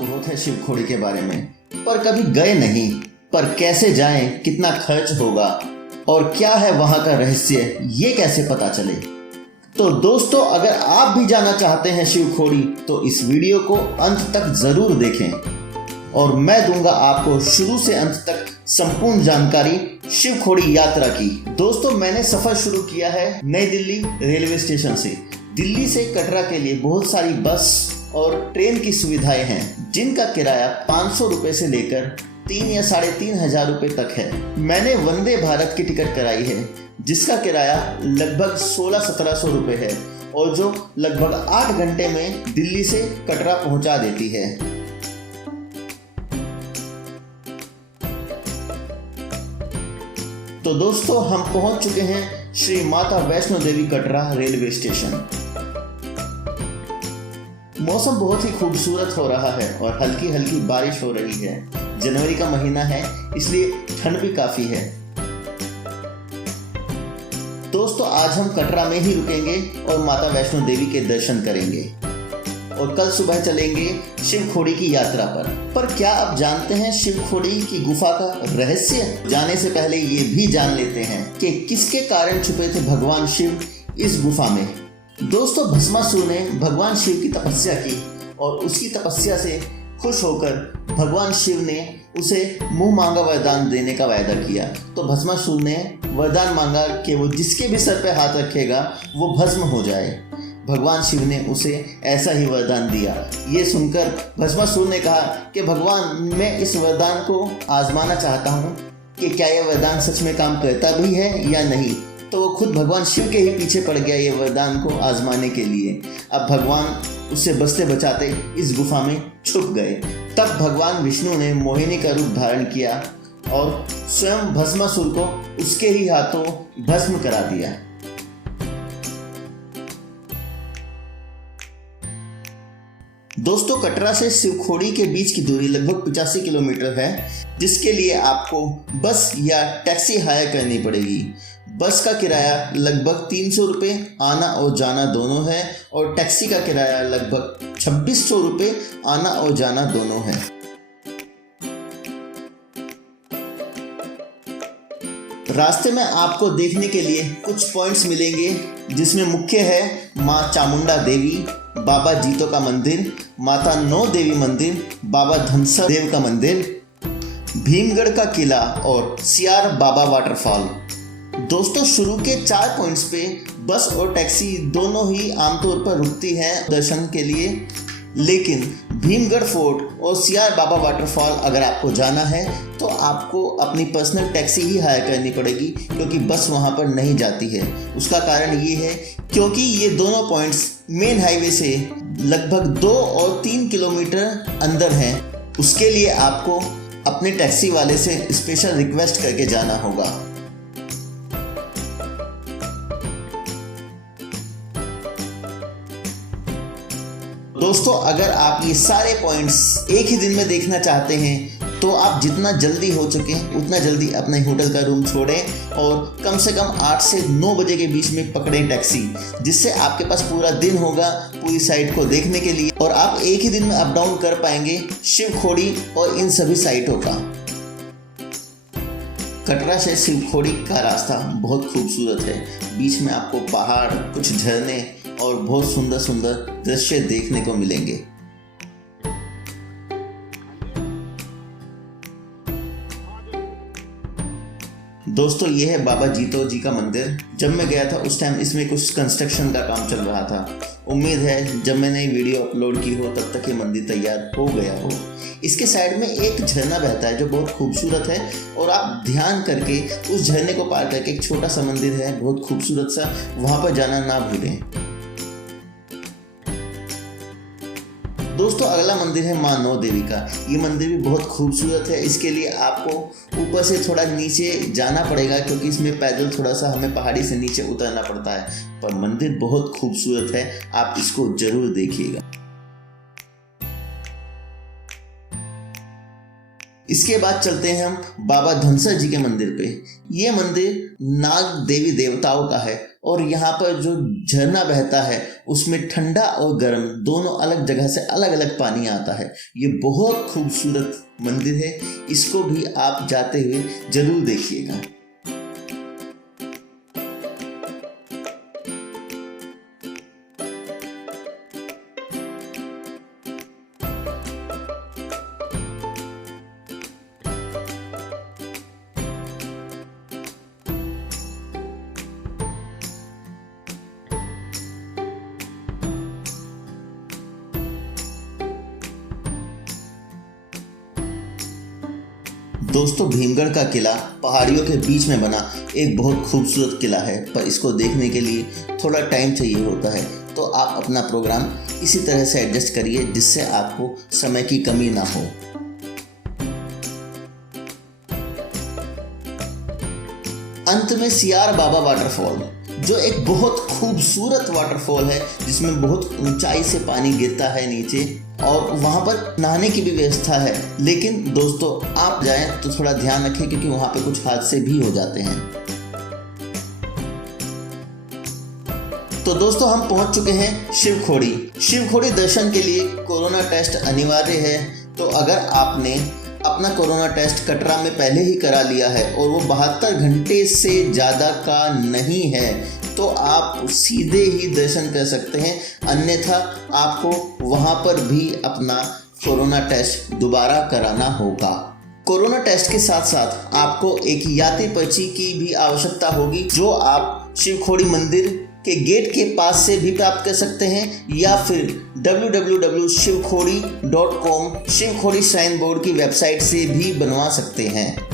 बहुत है शिवखोड़ी के बारे में, पर कभी गए नहीं। पर कैसे जाएं, कितना खर्च होगा और क्या है वहां का रहस्य, ये कैसे पता चले। तो दोस्तों, अगर आप भी जाना चाहते हैं शिवखोड़ी तो इस वीडियो को अंत तक जरूर देखें और मैं दूंगा आपको शुरू से अंत तक संपूर्ण जानकारी शिवखोड़ी यात्रा की। दोस्तों, मैंने सफर शुरू किया है नई दिल्ली रेलवे स्टेशन से। दिल्ली से कटरा के लिए बहुत सारी बस और ट्रेन की सुविधाएं हैं, जिनका किराया 500 रुपए से लेकर 3 या 3,500 रुपए तक है। मैंने वंदे भारत की टिकट कराई है, जिसका किराया लगभग 1600-1700 रुपए है और जो लगभग 8 घंटे में दिल्ली से कटरा पहुंचा देती है। तो दोस्तों, हम पहुंच चुके हैं श्री माता वैष्णो देवी कटरा रेलवे स्टेशन। मौसम बहुत ही खूबसूरत हो रहा है और हल्की हल्की बारिश हो रही है। जनवरी का महीना है, इसलिए ठंड भी काफी है। दोस्तों, आज हम कटरा में ही रुकेंगे और माता वैष्णो देवी के दर्शन करेंगे और कल सुबह चलेंगे शिवखोड़ी की यात्रा पर क्या आप जानते हैं शिवखोड़ी की गुफा का रहस्य? जाने से पहले ये भी जान लेते हैं कि किसके कारण छुपे थे भगवान शिव इस गुफा में। दोस्तों, भस्मासुर ने भगवान शिव की तपस्या की और उसकी तपस्या से खुश होकर भगवान शिव ने उसे मुंह मांगा वरदान देने का वायदा किया। तो भस्मासुर ने वरदान मांगा कि वो जिसके भी सर पे हाथ रखेगा वो भस्म हो जाए। भगवान शिव ने उसे ऐसा ही वरदान दिया। ये सुनकर भस्मासुर ने कहा कि भगवान, मैं इस वरदान को आजमाना चाहता हूँ कि क्या यह वरदान सच में काम करता भी है या नहीं। तो वो खुद भगवान शिव के ही पीछे पड़ गया ये वरदान को आजमाने के लिए। अब भगवान उससे बचते बचाते इस गुफा में छुप गए। तब भगवान विष्णु ने मोहिनी का रूप धारण किया और स्वयं भस्मासुर को उसके ही हाथों भस्म करा दिया। दोस्तों, कटरा से शिवखोड़ी के बीच की दूरी लगभग 85 किलोमीटर है, जिसके लिए आपको बस या टैक्सी हायर करनी पड़ेगी। बस का किराया लगभग 300 रुपये आना और जाना दोनों है और टैक्सी का किराया लगभग 2600 रुपये आना और जाना दोनों है। रास्ते में आपको देखने के लिए कुछ पॉइंट्स मिलेंगे, जिसमें मुख्य है माँ चामुंडा देवी, बाबा जीतो का मंदिर, माता नौ देवी मंदिर, बाबा धनसर देव का मंदिर, भीमगढ़ का किला और सियार बाबा वाटरफॉल। दोस्तों, शुरू के 4 पॉइंट्स पे बस और टैक्सी दोनों ही आमतौर पर रुकती हैं दर्शन के लिए, लेकिन भीमगढ़ फोर्ट और सियार बाबा वाटरफॉल अगर आपको जाना है तो आपको अपनी पर्सनल टैक्सी ही हायर करनी पड़ेगी, क्योंकि बस वहां पर नहीं जाती है। उसका कारण ये है क्योंकि ये दोनों पॉइंट्स मेन हाईवे से लगभग 2 और 3 किलोमीटर अंदर हैं। उसके लिए आपको अपने टैक्सी वाले से स्पेशल रिक्वेस्ट करके जाना होगा। दोस्तों, अगर आप ये सारे पॉइंट्स एक ही दिन में देखना चाहते हैं तो आप जितना जल्दी हो सके उतना जल्दी अपने होटल का रूम छोड़ें और कम से कम 8 से 9 बजे के बीच में पकड़ें टैक्सी, जिससे आपके पास पूरा दिन होगा पूरी साइट को देखने के लिए और आप एक ही दिन में अप डाउन कर पाएंगे शिवखोड़ी और इन सभी साइटों का। कटरा से शिवखोड़ी का रास्ता बहुत खूबसूरत है। बीच में आपको पहाड़, कुछ झरने और बहुत सुंदर सुंदर दृश्य देखने को मिलेंगे। दोस्तों, ये है बाबा जीतो जी का मंदिर। जब मैं गया था उस टाइम इसमें कुछ कंस्ट्रक्शन का काम चल रहा था। उम्मीद है जब मैंने वीडियो अपलोड की हो तब तक ये मंदिर तैयार हो गया हो। इसके साइड में एक झरना बहता है जो बहुत खूबसूरत है और आप ध्यान करके उस झरने को पार करके एक छोटा सा मंदिर है बहुत खूबसूरत सा, वहां पर जाना ना भूलें। दोस्तों, अगला मंदिर है माँ नौ देवी का। ये मंदिर भी बहुत खूबसूरत है। इसके लिए आपको ऊपर से थोड़ा नीचे जाना पड़ेगा, क्योंकि इसमें पैदल थोड़ा सा हमें पहाड़ी से नीचे उतरना पड़ता है, पर मंदिर बहुत खूबसूरत है। आप इसको जरूर देखिएगा। इसके बाद चलते हैं हम बाबा धनसर जी के मंदिर पे। ये मंदिर नाग देवी देवताओं का है और यहाँ पर जो झरना बहता है उसमें ठंडा और गर्म दोनों अलग जगह से अलग अलग पानी आता है। ये बहुत खूबसूरत मंदिर है, इसको भी आप जाते हुए जरूर देखिएगा। दोस्तों, भीमगढ़ का किला पहाड़ियों के बीच में बना एक बहुत खूबसूरत किला है, पर इसको देखने के लिए थोड़ा टाइम चाहिए होता है। तो आप अपना प्रोग्राम इसी तरह से एडजस्ट करिए जिससे आपको समय की कमी ना हो। अंत में सियार बाबा वाटरफॉल, जो एक बहुत खूबसूरत वाटरफॉल है जिसमें बहुत ऊंचाई से पानी गिरता है नीचे और वहाँ पर नहाने की भी व्यवस्था है। लेकिन दोस्तों, आप जाएं तो थोड़ा ध्यान रखें क्योंकि वहाँ पे कुछ हादसे भी हो जाते हैं। तो दोस्तों, हम पहुँच चुके हैं शिवखोड़ी। शिवखोड़ी दर्शन के लिए कोरोना टेस्ट अनिवार्य है। तो अगर आपने अपना कोरोना टेस्ट कटरा में पहले ही करा लिया है और वो 72 घंटे से ज़्यादा का नहीं है तो आप सीधे ही दर्शन कर सकते हैं, अन्यथा आपको वहाँ पर भी अपना कोरोना टेस्ट दोबारा कराना होगा। कोरोना टेस्ट के साथ साथ आपको एक यात्री पर्ची की भी आवश्यकता होगी, जो आप शिवखोड़ी मंदिर के गेट के पास से भी प्राप्त कर सकते हैं या फिर www.shivkhodi.com शिवखोड़ी श्राइन बोर्ड की वेबसाइट से भी बनवा सकते हैं।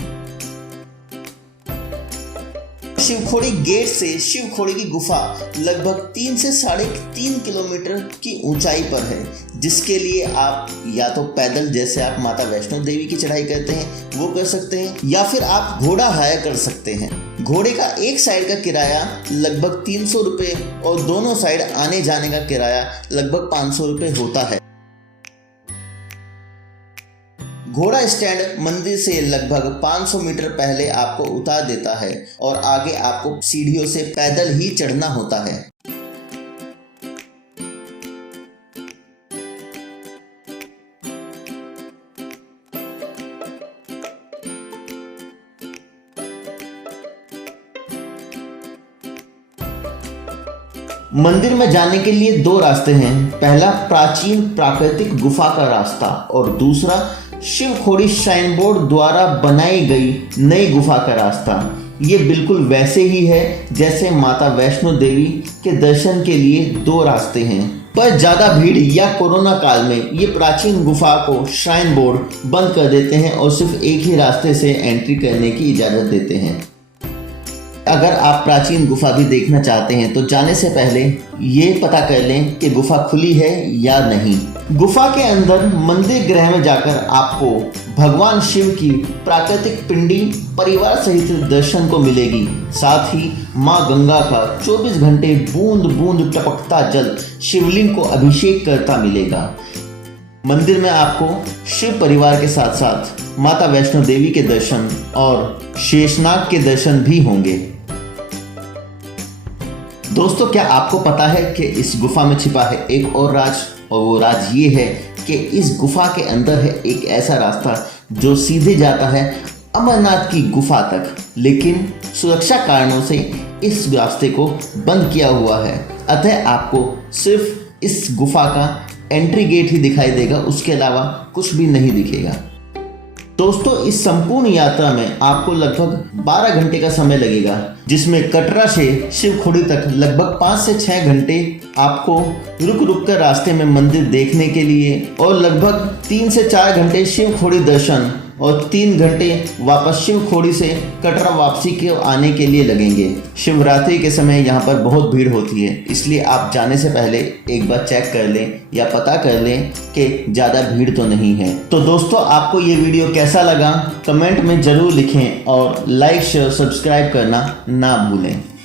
शिवखोड़ी गेट से शिवखोड़ी की गुफा लगभग 3 से 3.5 किलोमीटर की ऊंचाई पर है, जिसके लिए आप या तो पैदल जैसे आप माता वैष्णो देवी की चढ़ाई करते हैं वो कर सकते हैं, या फिर आप घोड़ा हायर कर सकते हैं। घोड़े का एक साइड का किराया लगभग 300 रुपये और दोनों साइड आने जाने का किराया लगभग 500 रुपये होता है। घोड़ा स्टैंड मंदिर से लगभग 500 मीटर पहले आपको उतार देता है और आगे आपको सीढ़ियों से पैदल ही चढ़ना होता है। मंदिर में जाने के लिए 2 रास्ते हैं। पहला प्राचीन प्राकृतिक गुफा का रास्ता और दूसरा शिवखोड़ी श्राइन बोर्ड द्वारा बनाई गई नई गुफा का रास्ता। ये बिल्कुल वैसे ही है जैसे माता वैष्णो देवी के दर्शन के लिए 2 रास्ते हैं, पर ज़्यादा भीड़ या कोरोना काल में ये प्राचीन गुफा को श्राइन बोर्ड बंद कर देते हैं और सिर्फ एक ही रास्ते से एंट्री करने की इजाज़त देते हैं। अगर आप प्राचीन गुफा भी देखना चाहते हैं तो जाने से पहले ये पता कर लें कि गुफा खुली है या नहीं। गुफा के अंदर मंदिर गृह में जाकर आपको भगवान शिव की प्राकृतिक पिंडी परिवार सहित दर्शन को मिलेगी। साथ ही माँ गंगा का 24 घंटे बूंद बूंद टपकता जल शिवलिंग को अभिषेक करता मिलेगा। मंदिर में आपको शिव परिवार के साथ साथ माता वैष्णो देवी के दर्शन और शेषनाग के दर्शन भी होंगे। दोस्तों, क्या आपको पता है कि इस गुफा में छिपा है एक और राज, और वो राज ये है कि इस गुफा के अंदर है एक ऐसा रास्ता जो सीधे जाता है अमरनाथ की गुफा तक, लेकिन सुरक्षा कारणों से इस रास्ते को बंद किया हुआ है। अतः आपको सिर्फ इस गुफा का एंट्री गेट ही दिखाई देगा, उसके अलावा कुछ भी नहीं दिखेगा। दोस्तों, इस संपूर्ण यात्रा में आपको लगभग 12 घंटे का समय लगेगा, जिसमें कटरा से शिवखोड़ी तक लगभग 5 से 6 घंटे आपको रुक रुक कर रास्ते में मंदिर देखने के लिए और लगभग 3 से 4 घंटे शिवखोड़ी दर्शन और 3 घंटे वापस शिवखोड़ी से कटरा वापसी के आने के लिए लगेंगे। शिवरात्रि के समय यहाँ पर बहुत भीड़ होती है, इसलिए आप जाने से पहले एक बार चेक कर लें या पता कर लें कि ज़्यादा भीड़ तो नहीं है। तो दोस्तों, आपको ये वीडियो कैसा लगा कमेंट में ज़रूर लिखें और लाइक शेयर सब्सक्राइब करना ना भूलें।